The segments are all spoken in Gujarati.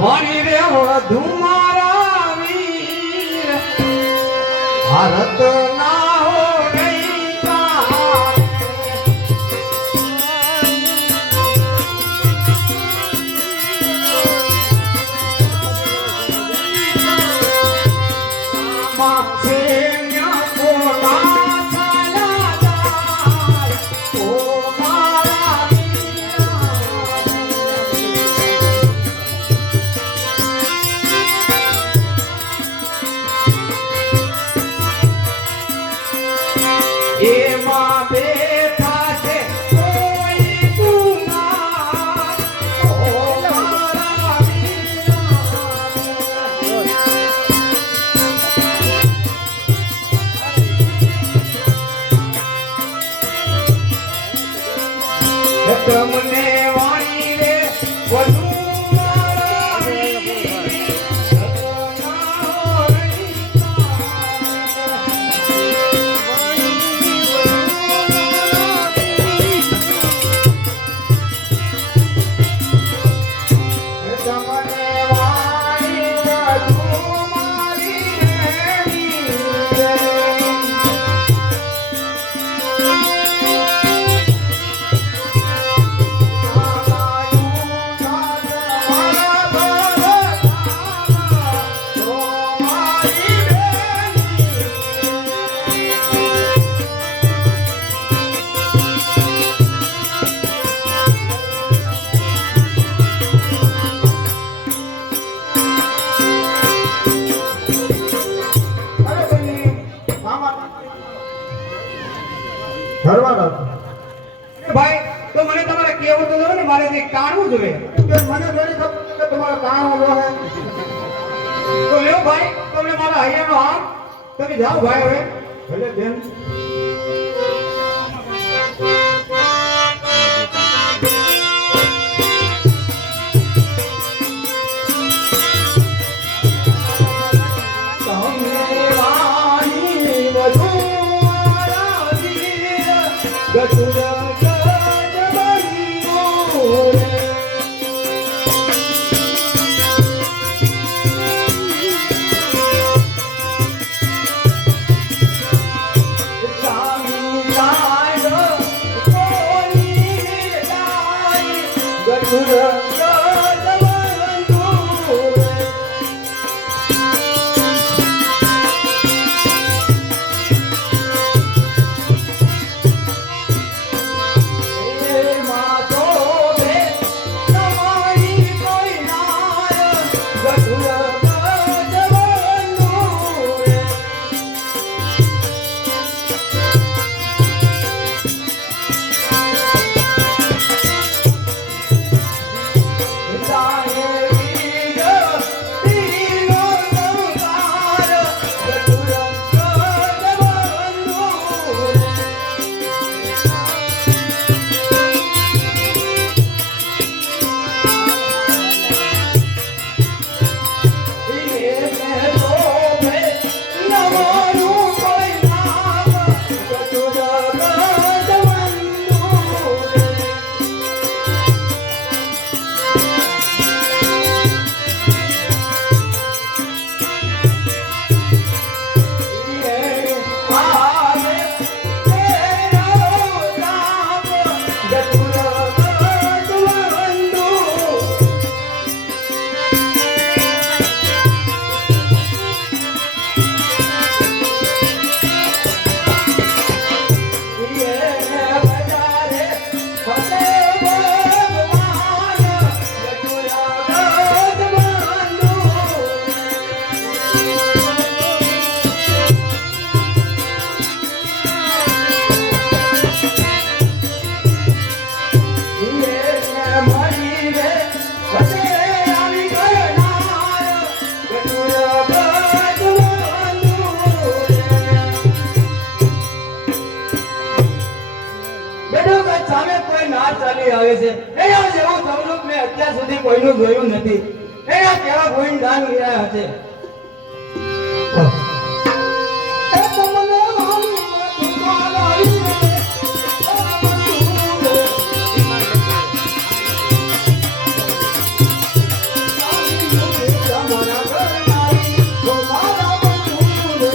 વણી રે વધુ મારા વીર ભારત ના હો રહી કાને. આમાં સૈન્ય કોના ચાલ્યા જાય, ઓ મારા એમાં બેઠા છે કોઈ ગુના, ઓ મારા તમને વાણી રે વધુ મારા વીર, ભાઈ તો મને તમારે કેવું તો ને મારે જે કાણવું જોઈએ કે મને થોડી ખબર કે તમારો કામ ઓલો હે. તો લ્યો ભાઈ તમને મારા હૈયાનો હાથ તમે જાઓ ભાઈ હવે. ભલે બેન તમને વાણી વધુ મારા વીર, ગતુર આવે છે એના જેવું સ્વરૂપ મેં અત્યાર સુધી કોઈનું જોયું નથી. એના કેવા ગોવિંદ દાન રહ્યા હશે. ઓ મારા બંધુ રે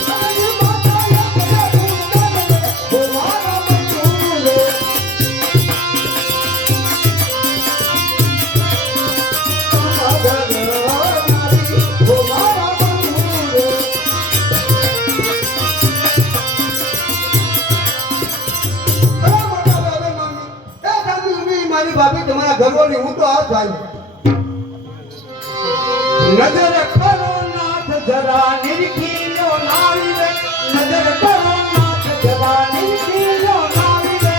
તારી માતા કરે ગુણગાન રે ઓ મારા બંધુ રે ભાભી તમારા ઘરવાળી હું તો આ થાય નજર કરો નાથ જરા નિરખી લો નારી રે નજર કરો નાથ જરા નિરખી લો નારી રે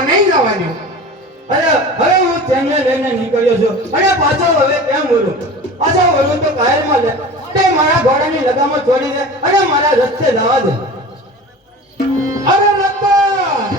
નહીં જવાની અરે હવે હું તેમને લઈને નીકળ્યો છું અને પાછો હવે કેમ બોલું પાછો બોલું તો કાયરમાં લે તે મારા ઘોડાની લગામમાં છોડી દે અને મારા રસ્તે જવા દે અરે રત્તા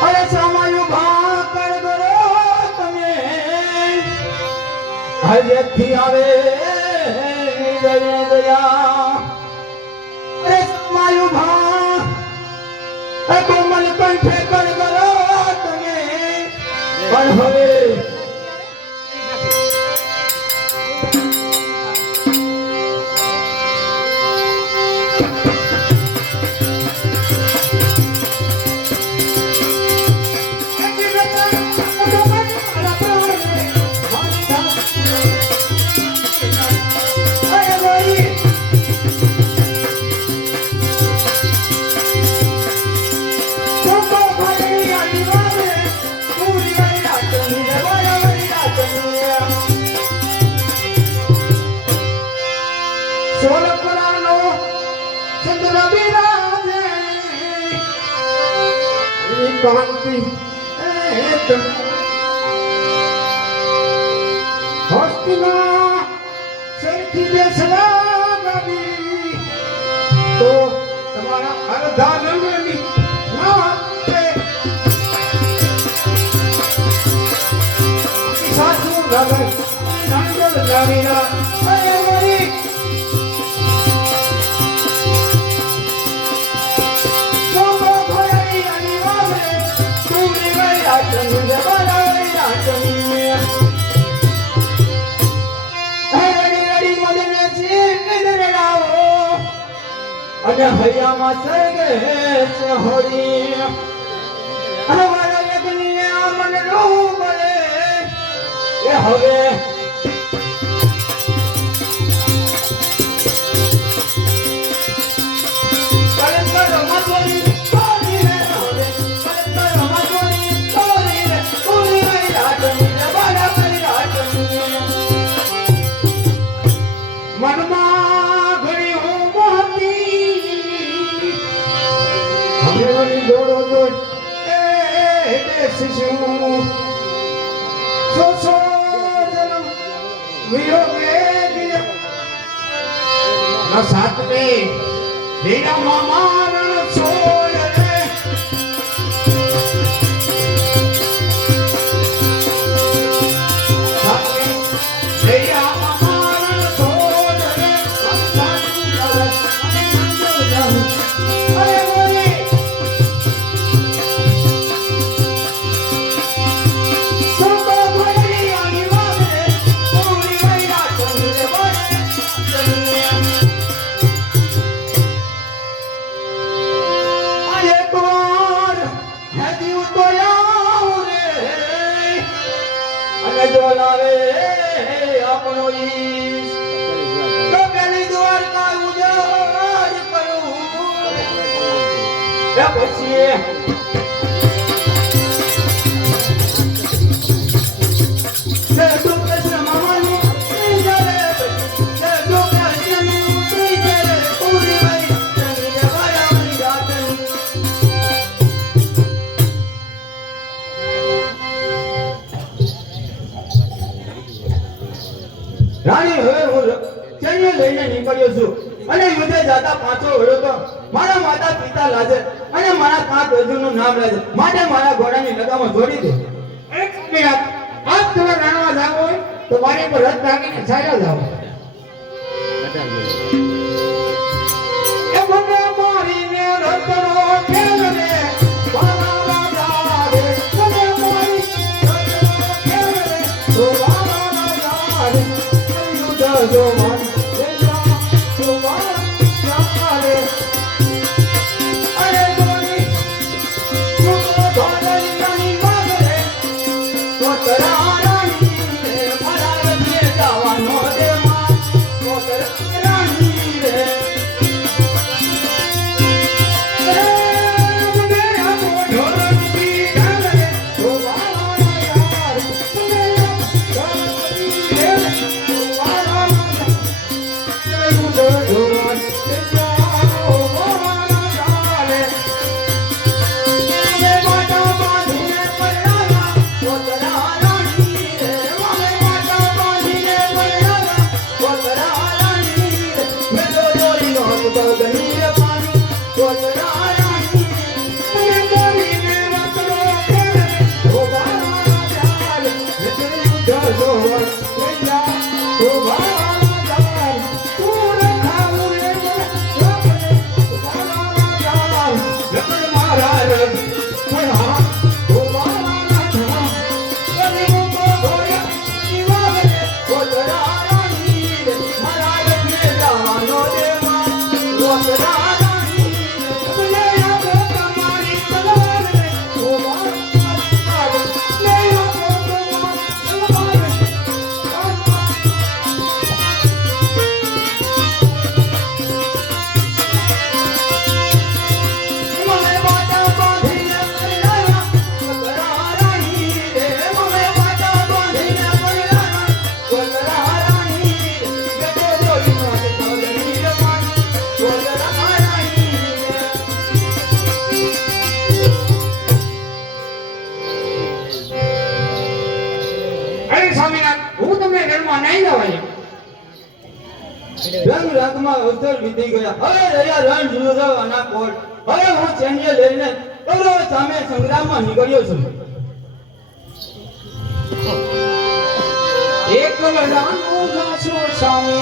અરે સમાયું ભાકર કરો તમે હજેથી આવે દયા અરે સમાયું ભા કોમલ કંઠે કર કરો તમે પણ હવે સોલપરાનો ચંદ્ર બિરાજે એ કાંતિ એક હસ્તિના સરખી બેસવા ગઈ તો તમારા અર્ધા રંગની નાતે સાસુ ગગન નાંગલ લાવીના અરે મરી અને હૈયામાં સરગે છે હોડી અમારા યજ્ઞને આ મનનું બોલે એ હવે રમતોની થોડો દોડ એ શિશુ સો જન્મ વિયોગે દિયા સાતમે હીરા મામા છોડ રે સાતમે હીરા મામા છોડ રે અરે બોલી સુકો ભરી આની વાગે પૂરી વૈરા ચંદ્ર બોલે એકવાર હજી તો આવું રે અને જોલાવે આપણો ઈશ તો પેલી દ્વારકા ઉજાડ કરું એ પછી રાણી હવે હું સૈન્ય લઈને નીકળ્યો છું અને યુદ્ધે જાતા પાછો વળ્યો તો મારા માતા પિતા લાજે અને મારા કાંક અર્જુનનું નામ લાજે માટે મારા ઘોડાની લગામમાં જોડી દે. એક મિનિટ આજ તમે રણવા જાવ હોય તો મારી પર રથ ભાગીને ચાલ્યા જાવ એ મને મારીને રથનો ખેલ રે વાલા રાજા રે મને મારી રથનો ખેલ રે ઓ વાલા રાજા રે યુદ્ધ જો મારી રંગ રંગમાં અવસર વીતી ગયા. હવે રહ્યા રણ જુદોના કોટ. હવે હું સૈન્ય લઈને કૌરવ સામે સંગ્રામમાં નીકળ્યો છું. એક લડાનો ઘાસો સામે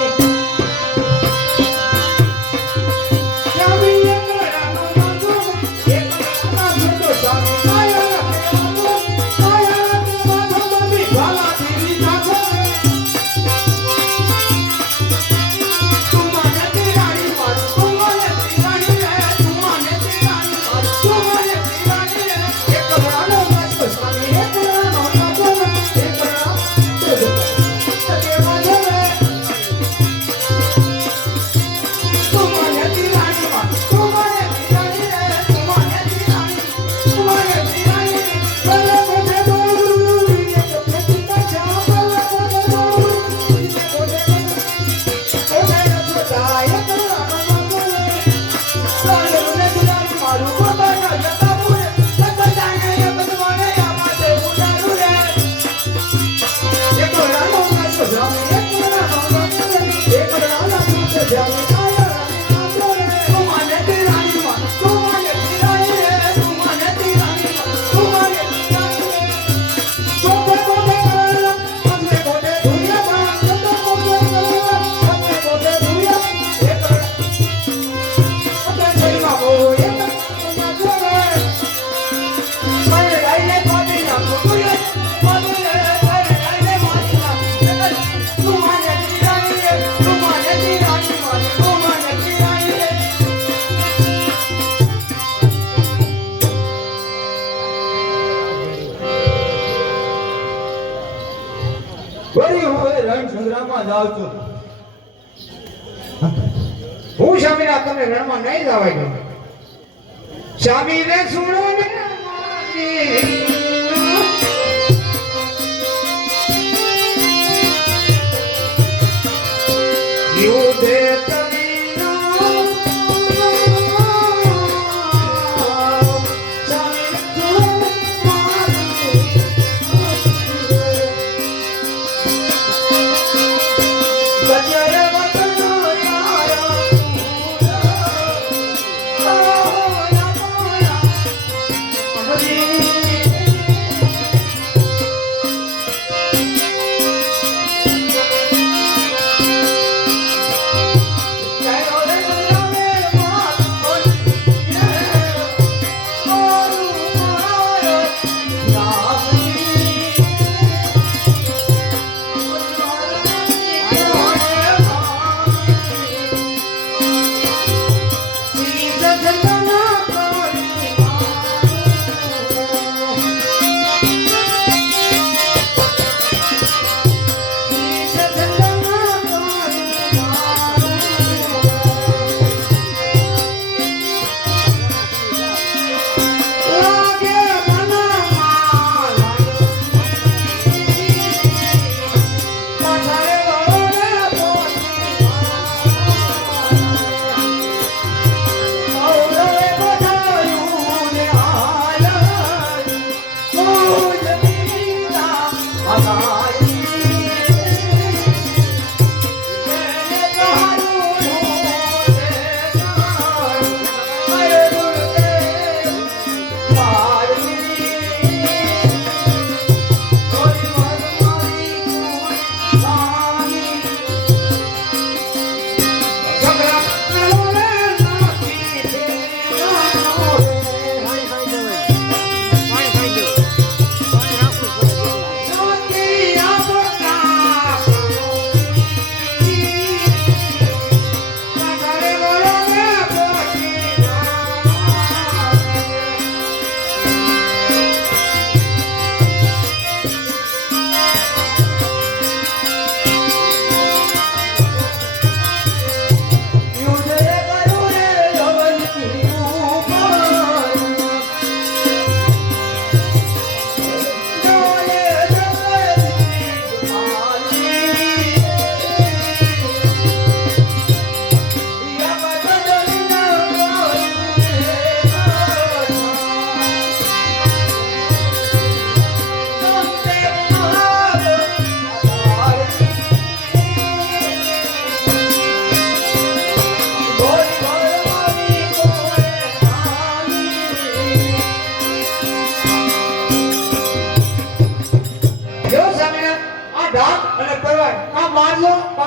બાકી હું હવે રણ સંગ્રામમાં જાઉં છું. હું સ્વામીના તમને રણમાં નહીં જવાય દઉં. સ્વામી રે સુણો ને યુધે તવીનો સ્વામી રે સુણો બજરે વતનો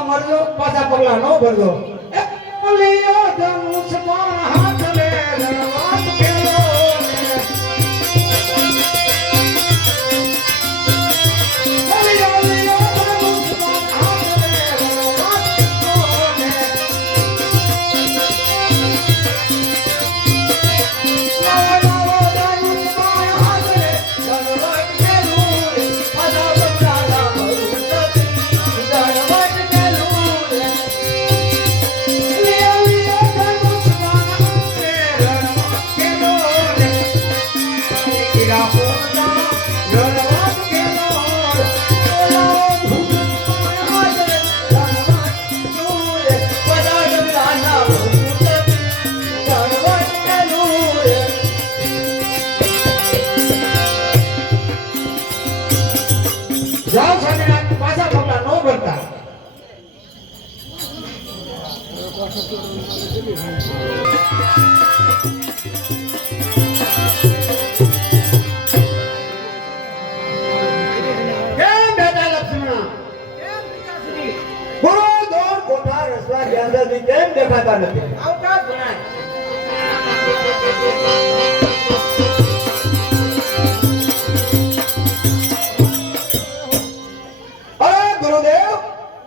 મરજો પાછા પગલા નો ભરજો. બોલિયો ધનુષ પણ હાથ લે રણવાસ કેલો ને. બોલિયો ધનુષ પણ હાથ લે રણવાસ કેલો ને. લાવો ધનુષ પણ હાથ લે રણવાસ કેલો ને. પાછા પગલા જાઓ સ્વામિનારાયણ પાછા પગલા નો ભરતા. કેમ બેટા લક્ષ્મણ? ગુરુ દોર કોઠા રસવા જ્ઞાનથી કેમ દેખાતા નથી? આવતા જણાય.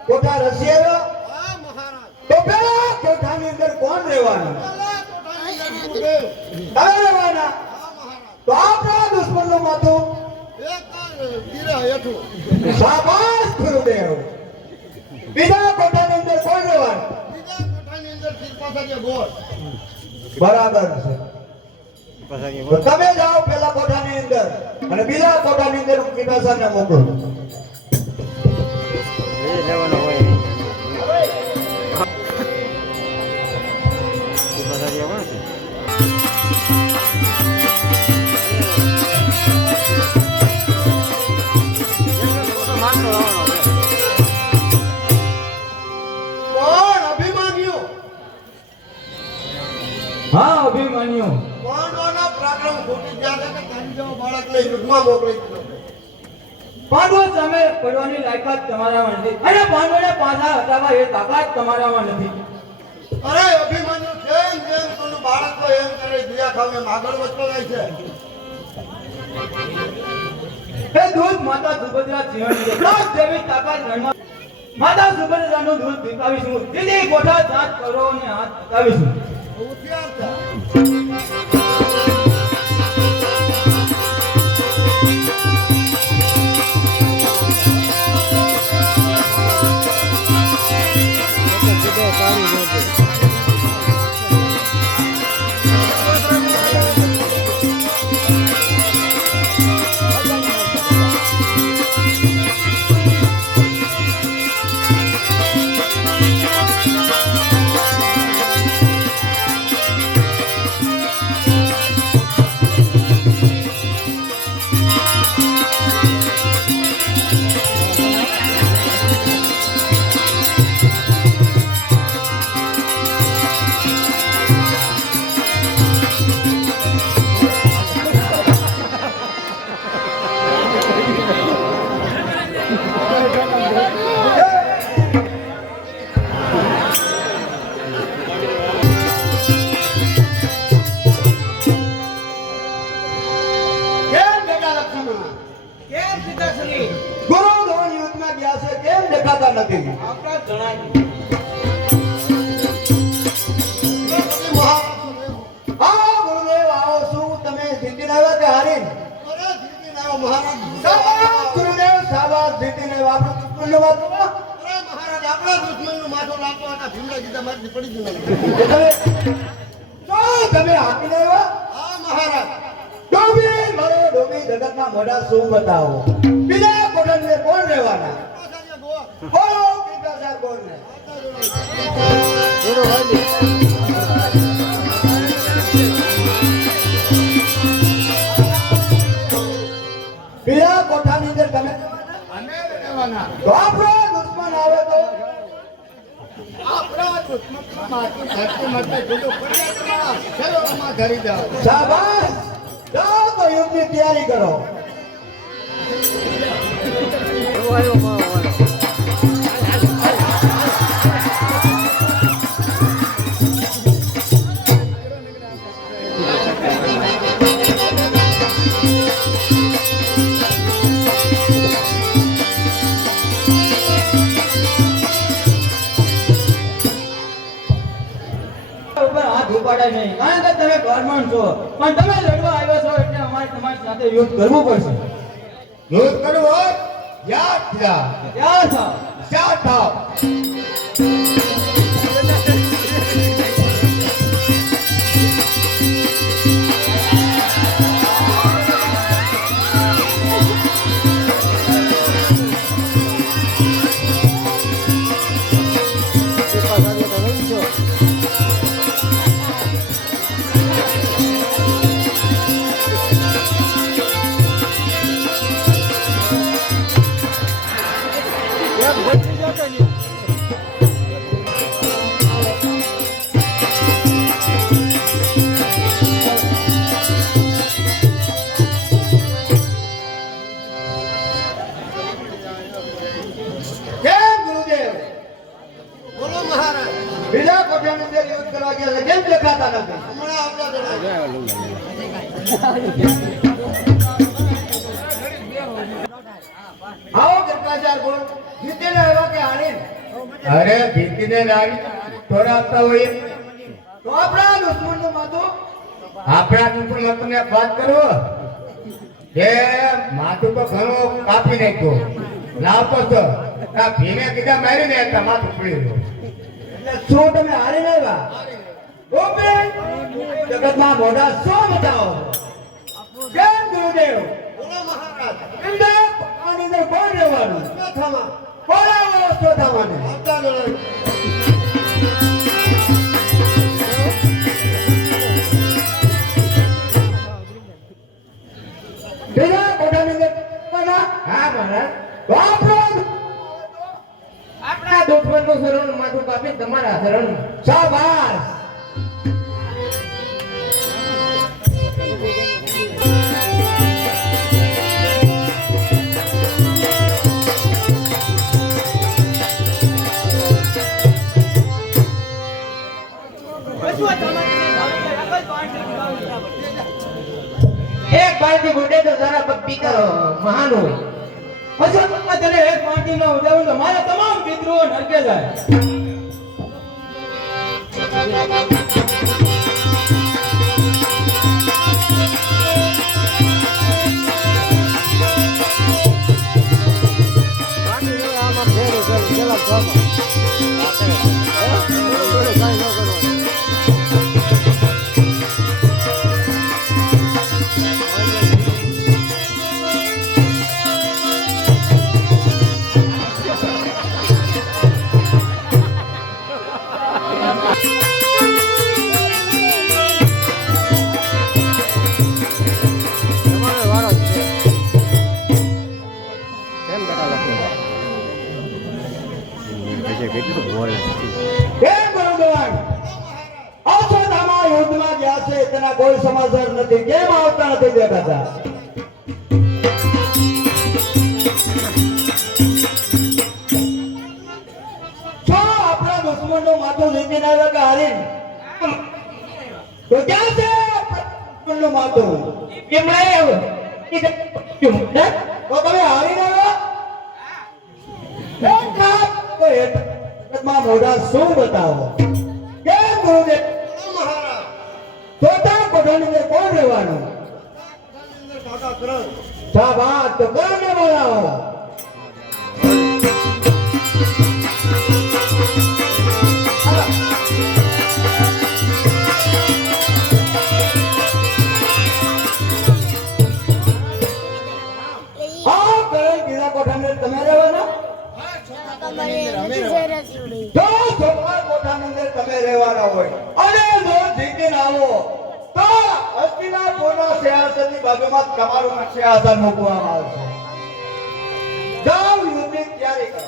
કોઠા રસિયા તો પેલા કોઠાની અંદર કોણ રહેવાનું? રહેવાના તો આપણા દુશ્મનનું માથું શાબાશ ગુરુદેવ. બીજા કોઠાની અંદર કોણ રહેવાનું? બીજા કોઠાની અંદર શિરપાસાજી ગોળ. બરાબર છે. તો તમે જાઓ પેલા કોઠાની અંદર અને બીજા કોઠાની અંદર હું પીપાસાને મોકલું. કોણ અભિમાન્યુ? હા અભિમન્યુ. પાંડવોના પરાક્રમ ખૂટી ગયા છે કે તારી જેવો બાળક લઈ યુદ્ધમાં મોકલી દીધો. પાંડવો સામે પડવાની લાયકાત તમારામાં નથી અને પાંડવોને પાછા હટાવવા એ તાકાત તમારામાં નથી. અરે અભિમાન્યુ જેમ જેમ તને બાળક હોય એમ કરે દિયા ખાવે આગળ વધતો જાય છે. એ દૂધ માતા સુભદ્રા સિંહણ છે. દસ જેવી તાકાત રણમાં માતા સુભદ્રાનું દૂધ પીપાવીશું. દીદી કોઠા જાત કરો અને હાથ પતાવીશું. હોશિયાર છે. કેમ બેટા લક્ષ્મણ? કેમ પિતાશ્રી? ગુરુ દ્રોણ યુદ્ધમાં ગયા છે કેમ દેખાતા નથી? આપણા જણાય. બધી મહાભારતો લેવો. આવો ગુરુદેવ આવો. શું તમે જીતીને આવ્યા કે હારીને? અરે જીતીને આવ્યો મહારાજ. શાબાશ ગુરુદેવ શાબાશ જીતીને આવ્યા. આપણો દુશ્મનનો વાત કરો. અરે મહારાજ આપણા દુશ્મનનું માથું લાગતો હતા ભીમડા ગીતા મારી પડી ગયું. તમે હાકીને આવ્યા? હા મહારાજ. ડોબી મારો ડોબી જગતના મોઢા શું બતાવો. બીજા કોઠાની અંદર કોણ રહેવાના? શિરપાસાજી ગોળ. બોલો પીપાસા કોણને? બીજા કોઠાની અંદર તમે તો આપણો દુશ્મન આવે તો આપણા દુશ્મનનું માથું ધરતી માટે જુદું કરી દેવા. શરીરમાં ધરી દેવા. શાબાશ જાઓ તો યુદ્ધની તૈયારી કરો. ઉપર હાથ ઉપાડાય નહીં કારણ કે તમે બ્રાહ્મણ છો પણ તમે લડવા આવ્યા છો એટલે અમારે તમારી સાથે યુદ્ધ કરવું પડશે. યુદ્ધ કરવું હોય યાદ થયા ત્યાં થાવ. શાંત થાવ. કેમ ગુરુદેવ? બોલો મહારાજ. બીજા કોઠાની અંદર યુદ્ધ કરવા ગયા છે કેમ દેખાતા નથી? હમણાં આપણા જણાય. આવો કૃપાચાર બોલ. જીતીને આવ્યા કે હારીને? અરે જીતીને હારી થોડા આપતા હોય તો આપણા દુશ્મનનું માથું આપણા દુશ્મન તમને વાત કરો કે માથું તો ઘણું કાપી નાખ્યું લાવતો છો આ ભીમે કીધા મારી ને એટલે માથું પડી ગયું. એટલે શું તમે હારી આવ્યા? ઓપે જગતમાં મોઢા શું બતાવો? કેમ ગુરુદેવ? બોલો મહારાજ એમને આની અંદર કોણ રહેવાનું? ચોથામાં બોલાવો ચોથામાંને. આવતા લડાઈ બીજા કોઠાની અંદર કોના? હા મહારાજ. તો આપણો આપણા દુશ્મનનું શરણ માથું કાપી તમારા શરણ. શાબાશ. એક બાલટી ગુંડે તો જરા ભક્તિ કરો મહાન હોય. અસલમાં તને એક પાર્ટી ન ઉડાવું તો મારા તમામ પિતૃઓ નરકે જાય. કેમ ગુરુદેવ? અશ્વત્થામા યુદ્ધમાં ગયા છે તેના કોઈ સમાચાર નથી. કેમ આવતા નથી દેખાતા? શું આપણા દુશ્મનનું માથું જીતીને આવ્યા કે હારીને? તો ક્યાં છે આપણા દુશ્મનનું માથું? એમણે તો તમે હારીને આવ્યા? એક કામ તો હેઠમાં મોઢા શું બતાવો? કેમ ગુરુદેવ? બોલો મહારાજ ચોથા કોઠાની અંદર કોણ રહેવાનું? અંદર કાકા કરણ શાબાશ. તો કોને બોલાવો? હા, કરણ બીજા કોઠાની અંદર તમે રહેવાના? તો ચોથા કોઠાની અંદર તમે રહેવાના હોય અને જો જીતીને આવો તો હસ્તિનાપુરના સિંહાસનની બાજુમાં તમારું સિંહાસન મૂકવામાં આવશે. જાઓ, યુદ્ધની તૈયારી કરો.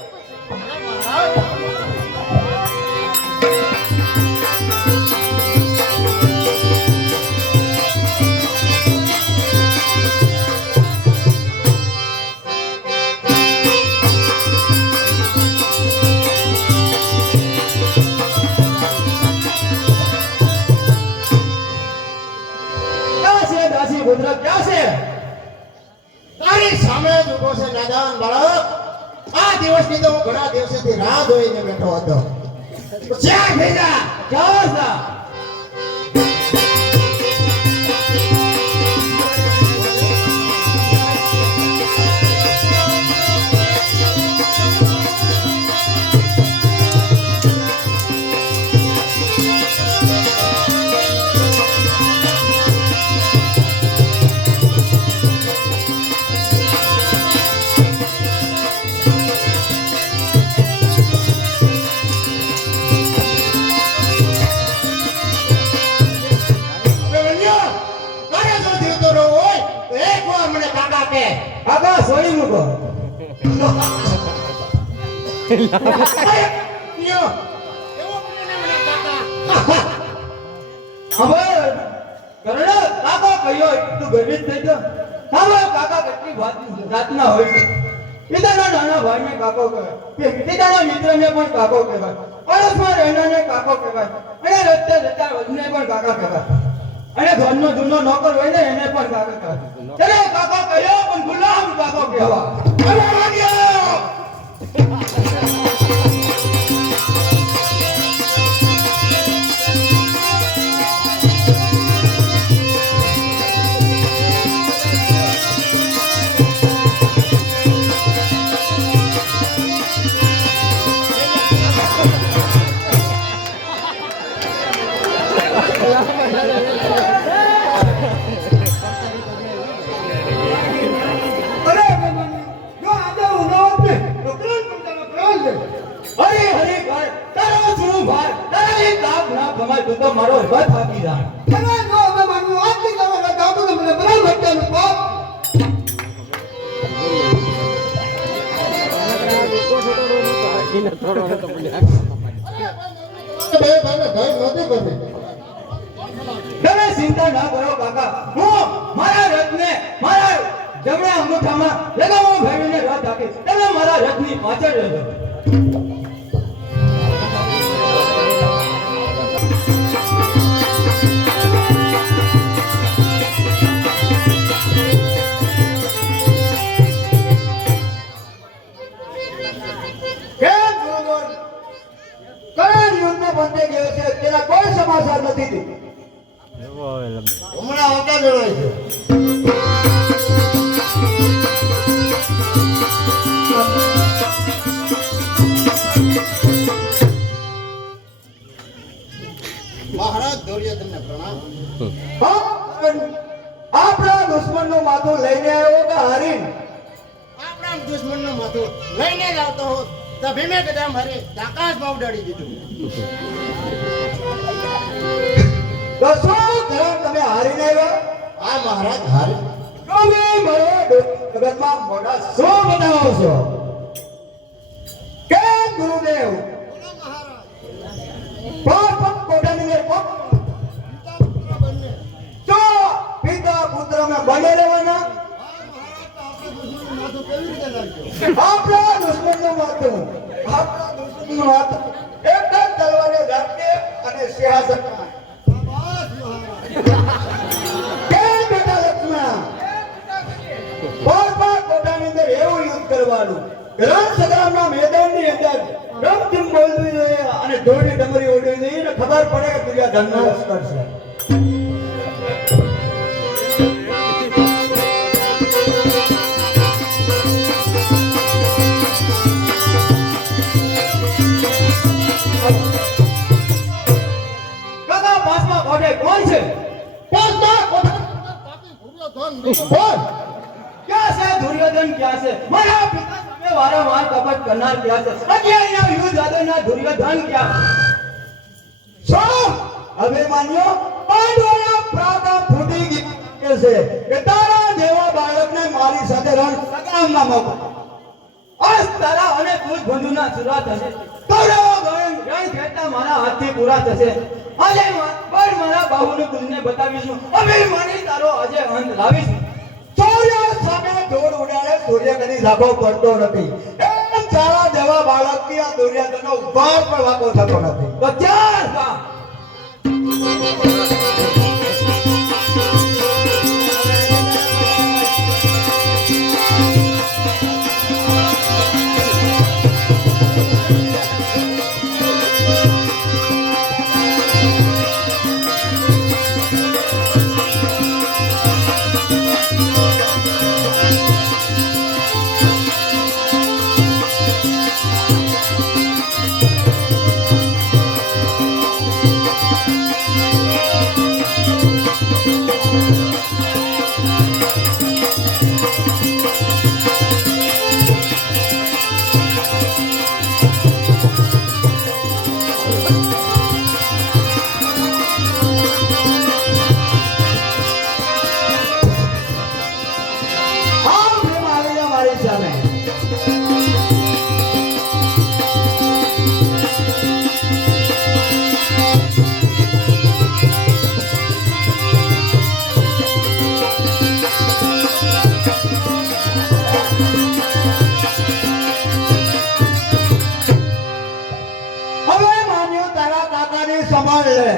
ક્યાં છે દાસી પુત્ર? ક્યાં છે? તારી સામે જ ઊભો છે નાદાન બાળક. આ દિવસની તો હું ઘણા દિવસેથી રાહ જોઈને બેઠો હતો. જ્યાં ભેગા ક્યાં હતા? કાકા છોડી મૂકો. ખબર કરણ કાકા કયો તું ગર્વિત થઈ ગયો? હા કાકા કેટલી જાતના હોય છે. પિતાના નાના ભાઈને કાકો કહેવાય, પિતાના મિત્રને પણ કાકો કહેવાય, પડોશમાં રહેનારને કાકો કહેવાય, અને રસ્તે જતા વજને પણ કાકા કહેવાય, અને ઘરનો જૂનો નોકર હોય ને એને પણ કાકા કહેવાય. ચલો કાકા કયો પણ ગુલામ કાકો કહેવાય. તમે ચિંતા ના કરો કાકા, હું મારા રથને મારા જમણા અંગૂઠામાં લગામો ભેળવીને રથ આપીશ. તમે મારા રથની પાછળ રહેજો. કેમ ગુરુવર? કયા યુદ્ધનો બંધ ગયો છે તેના કોઈ સમાચાર નથી. હમણાં આવતા જણાય છે. મહારાજ દુર્યોધનને પ્રણામ. આપણા દુશ્મનનું માથું લઈને આવ્યો કે હારીને? આપણા દુશ્મનનું માથું લઈને જ આવતો હોત તો ભીમે કદા મારે આકાશમાં ઉડાડી દીધું. તો શું કારણ તમે હારીને આવ્યા? આ મહારાજ હારે તમે મારો જગતમાં મોટા શું બનાવો છો? કેમ ગુરુદેવ? પણ કોટાની અંદર તો પિતા પુત્ર મેં બને રહેવાના? આપણા દુશ્મનનું માથું એક જ તલવારે રાખીએ અને સિંહાસનમાં. કેમ બેટા લક્ષ્મણ? કોટાની અંદર એવું યુદ્ધ કરવાનું, રણ સંગ્રામના મેદાનની અંદર રમઝમ બોલવી જોઈએ અને ઢોરની ડમરી ઓડવી જોઈએ ને ખબર પડે કે દુર્યોધનનો લશ્કર છે. કાકા, પાંચમા કોઠે કોણ છે? બોલ. ક્યાં છે દુર્યોધન? ક્યાં છે મારા પિતા સામે વારંવાર કપટ કરનાર? ક્યાં છે અત્યારના યુદ્ધ આદરના દુર્યોધન? ક્યાં છે? શું અભિમાન્યો? પાંડવોના પ્રાતા ફૂટી ગયા છે કે તારા જેવા બાળકને મારી સાથે રણ સંગ્રામમાં મોકલો. આજ તારા અને તુજ બંધુના શરૂઆત થશે. કૌરવો ગણ રણ ખેંચતા મારા હાથથી પૂરા થશે. આજે પણ મારા બાહુને તુજને બતાવીશું. અભિમાની તારો આજે અંત લાવીશું. સૂર્ય સામે દોડ ઉડાડે સૂર્ય કદી લાભો પડતો નથી. એમ તારા જેવા બાળકની આ દુર્યોધનનો ઉભાર પણ વાકો થતો નથી. તો ચાર કા સંભાળ લે.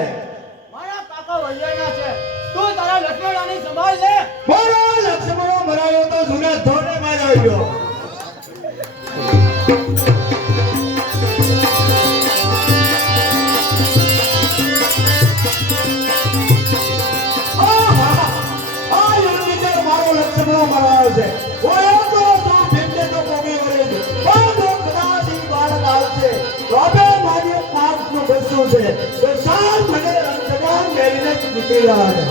મારા કાકા વૈયાના છે, તું તારા લક્ષ્મણની સંભાળ લે. મારો લક્ષ્મણો મરાયો તો જૂના ધોરણે માર્યો ગયો. આ યુદ્ધની અંદર મારો લક્ષ્મણો મરાયો છે. ઓયો તો ભીમને તો પોગી વળે છે. પણ જો કદાચ ઈ બાળક આવશે તો આપણે મારી પાપનું બચ્ચું છે. તો સાત મને રણસગામ મેળીને જ નીકળી રહ્યા છે.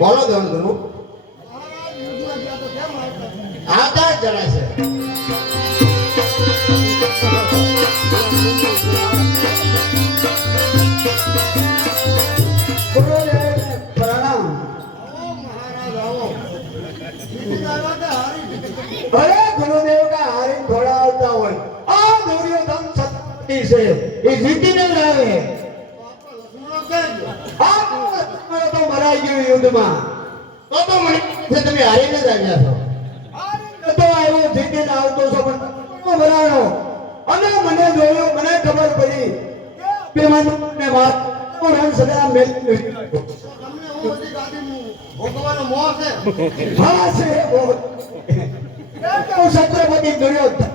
બોલો ધન ગુરુ આવતા જ જણા છે ગુરુદેવને પ્રણામ. અરે ગુરુદેવ કા હારી થોડા આવતા હોય. આ દુર્યોધન સત્ય છે, એ જીતીને જ આવે. આ તો મરાઈ ગયું યુદ્ધમાં. તો મને છે તમે હારીને જ આવ્યા છો તો આવ્યો જીતીને આવતો છો પણ મરાણો. અને મને જોયું, મને ખબર પડી કે મને વાત રણ સદા મેળવી. હા છે બહુ. હું છત્રપતિ દુર્યોધન.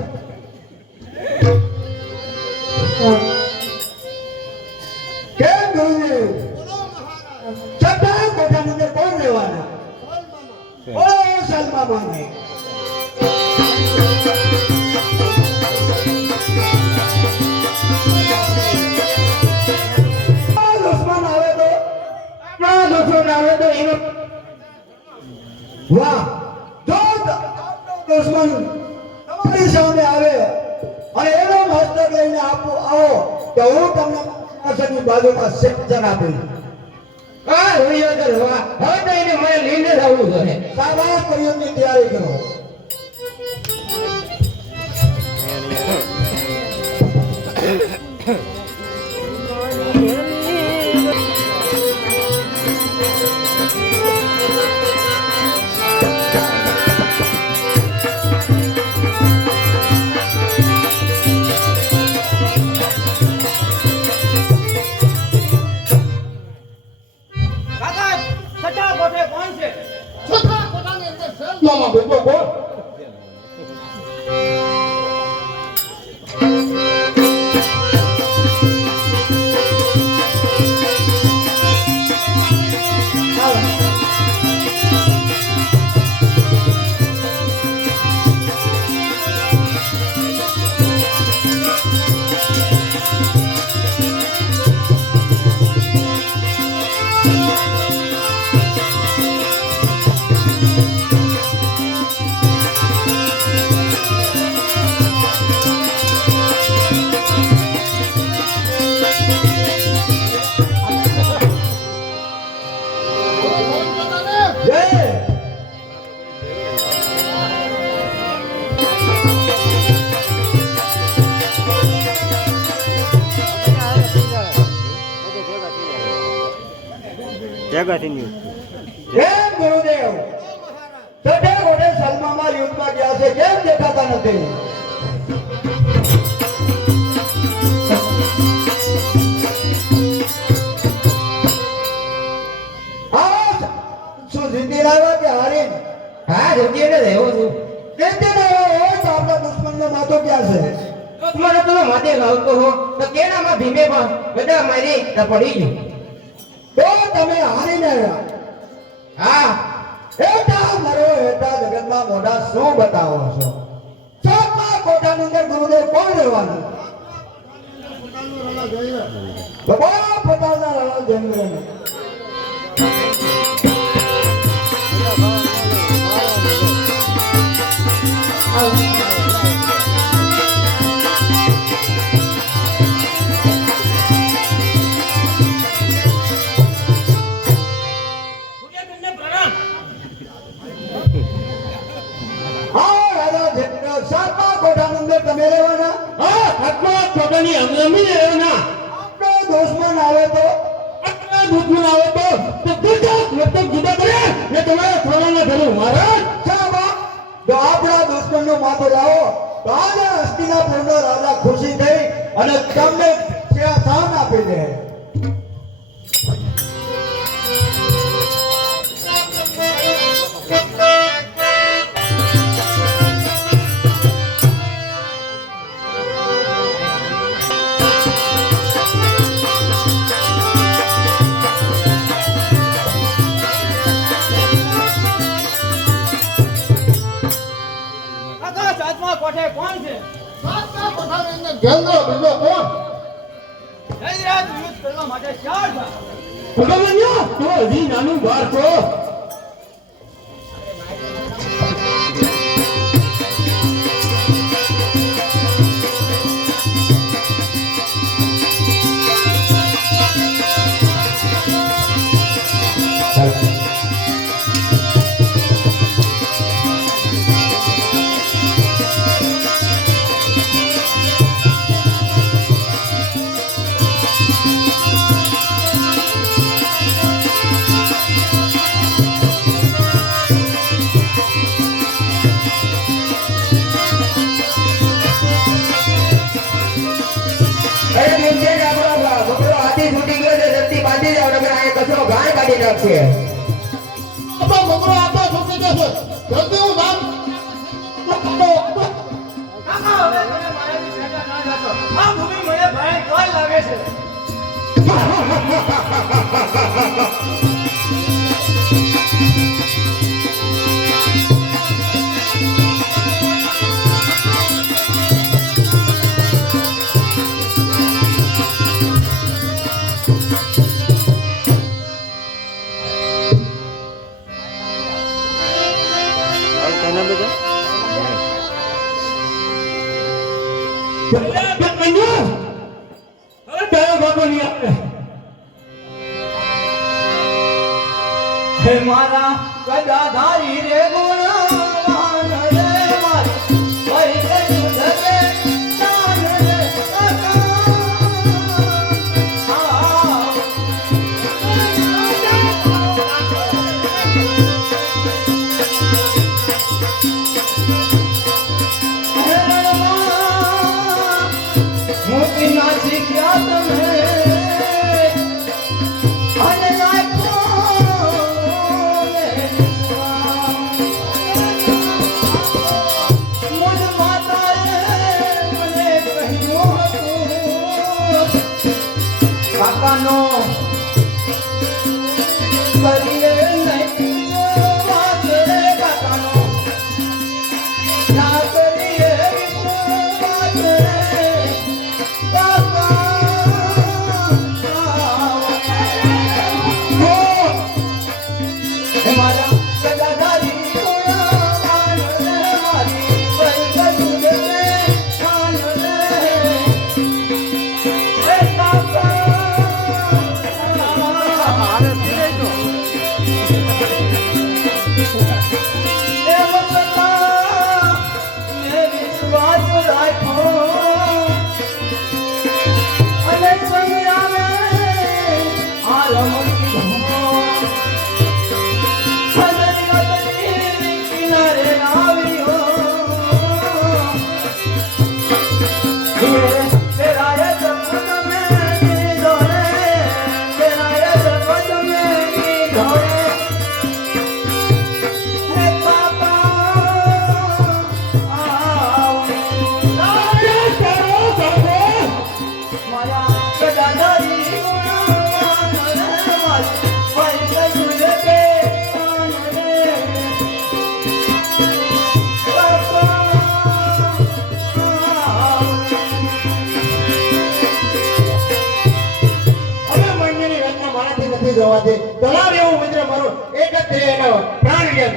કેમ ગુરુદેવ? છઠ્ઠા કોઠાની અંદર કોણ રહેવાના? ઓ સલમા માને. આ દુશ્મન આવે તો એનો વાહ, જો દુશ્મન તમારી સામે આવે અને એનો મસ્તક લઈને આવો તો હું તમને પાછળની બાજુમાં સેક્શન આપીશ. આ દુર્યોધન વાહ, હવે તો એને મને લઈને જ આવવું જોઈએ. શાબાશ, પ્રયોગની તૈયારી કરો. કાકા છઠ્ઠા કોઠે કોણ છે? છઠ્ઠા કોઠાની અંદર સેલમાં બેઠો કોણ કેમ ગુરુદેવ? છઠ્ઠા કોઠે સલમામાં યુદ્ધમાં ગયા છે, કેમ દેખાતા નથી? શું જીતી લાવ્યા કે હારીને? હા, જીતીને જ આવ્યો છું. જીતીને આવ્યા હોય તો આપણા દુશ્મનનો માથો ક્યાં છે? મને પેલો માથે લાવતો હો તો કેનામાં ભીમે પણ બધા મારી તો પડી ગયું. તો તમે હારીને આવ્યા. હા, હેઠા મરો હેઠા જગતમાં મોઢા શું બતાવો છો? સાતમા કોઠાની અંદર ગુરુદેવ કોણ રહેવાનું? બાબા પોતાના રણા જંગલ. સૂર્યકુંડને પ્રણામ. હા રાજા જંગલ. સાતમા કોઠાની અંદર તમે રહેવાના? હા, આટલા છોટાની અમલમી રહેવાના. આપણો દુશ્મન આવે તો આટલા દુશ્મન આવે તો ગુજરાત લોકો જુદા કરે ને તમારે થોડાના ઘરું મહારાજ. શાબાશ. જો આપણા દુશ્મનનો માથો લાવો તો આજે હસ્તિનાપુરનો રાજા ખુશી થઈ અને તમને સ્થાન આપી દે. કાકા સાતમા કોઠે કોણ છે? સાતમા કોઠાની અંદર જંગલ બીજો કોણ જયરાજ યુદ્ધ કરવા માટે ચાર હતા. ભગવાન્યો તો હજી નાનું બાર છો. અરે મુંજે આપણો બકરો હાથી છૂટી ગયો છે જલ્દી બાંધી જાવ નકર આ કચરો ગાય કાઢી નાખશે. આપણો બકરો આટલો છૂટી જશે જલ્દી હું જામ કાકા હવે તમે મારાથી છેટા ના જાશો. આ ભૂમિ મને ભયંકર લાગે છે. ભગવાન્યો હવે કયો બાબો નહીં આપણે. હે મારા ગદાધારી રે ગુણવાન રે મારી વૈદ્ય શુદ્ધ રે દાન રે મોતી ના શીખ્યા તમે અને નાખો મુજ માતાએ મને કહ્યું હતું કાકાનો કરીએ નહીં વાત રે કાકાનો ના કરીએ વાત રે મારા ગદાધારી ગુણવાન રે મારી વૈદ્ય શુદ્ધ રે દાન રે હે કાકા એમ છતાં મેં વિશ્વાસ રાખ્યો અને સંગ્રામે આ રમત કિનારે આવ્યો તેરાય શપથ મેં કીધો રે તેરાય શપથ મેં કીધો રે હે કાકા મારા ગદાધારી ગુણવાન રે મારી વૈદ્ય શુદ્ધ રે દાન રે હવે મણની રચના મારાથી નથી જવાતી. તળાવ એવું મિત્ર મારો એક જ છે એનો પ્રાણ ગયા.